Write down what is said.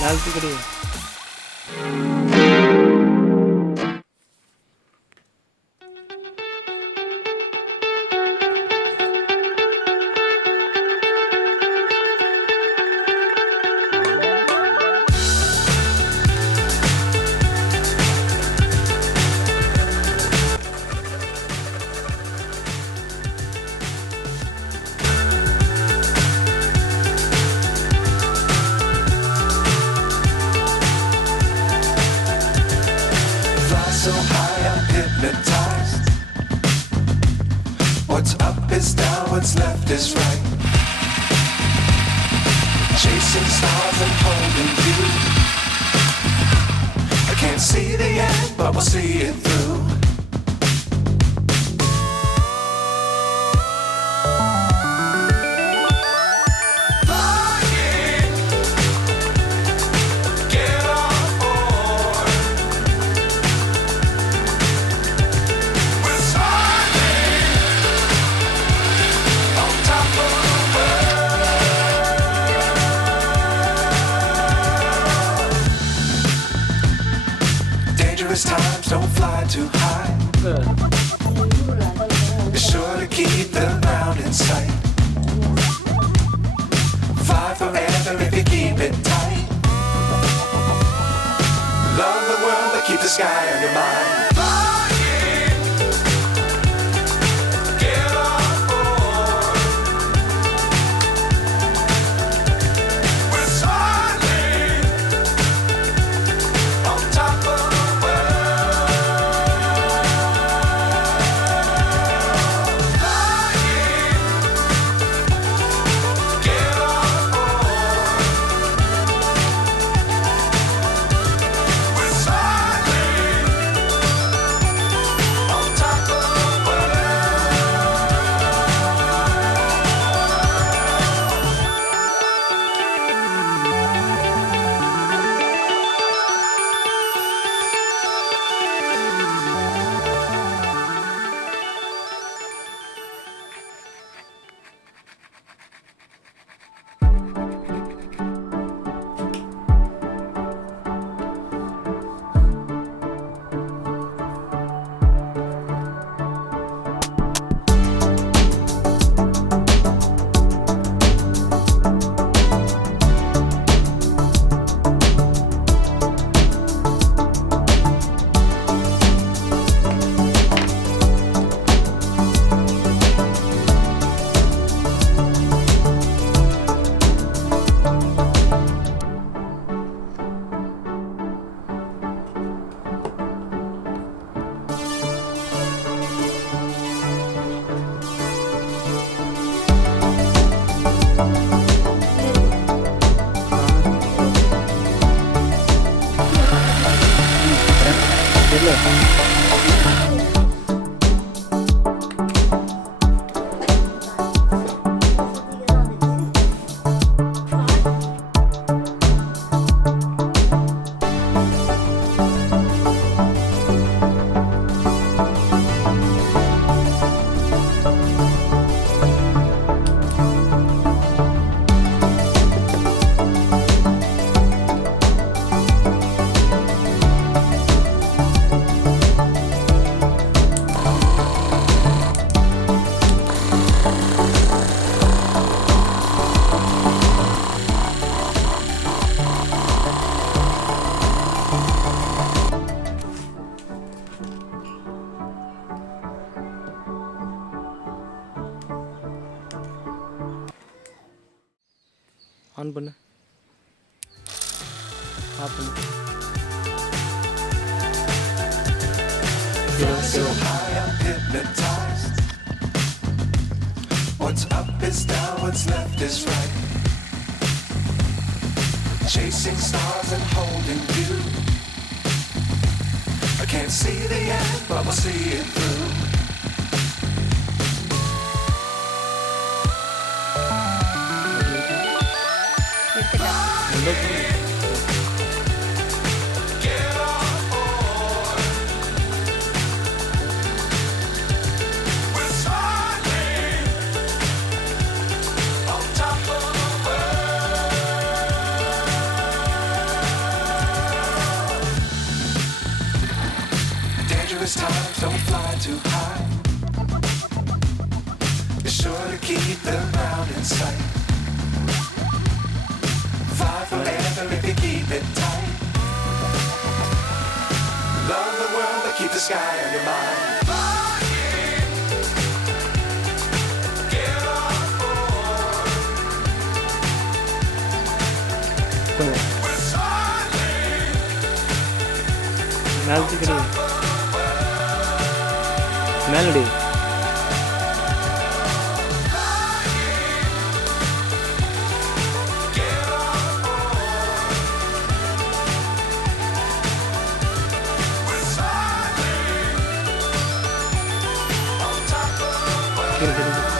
लाल तिकडे So high I'm hypnotized. What's up is down, what's left is right. Chasing stars and holding you. I can't see the end, but we'll see it through. Times don't fly too high. Be sure to keep the ground in sight. Fly forever if you keep it tight. Love the world, but keep the sky on your mind. On பண்ணு of பண்ணு So high I'm hypnotized. What's up is down, what's left is right. Chasing stars and holding you. I Can't see the end, but we'll see it through. Get on board. We're smiling on top of the world. Dangerous times, don't fly too high. Be sure to keep the ground in sight. Fly forever if you keep it tight. Love the world, but keep the sky on your mind. Flying, get on board. Tunggu. We're smiling மேலே தூக்கிடு. மேலடி. get on board. We're smiling on top of the world. கீழே கீழே.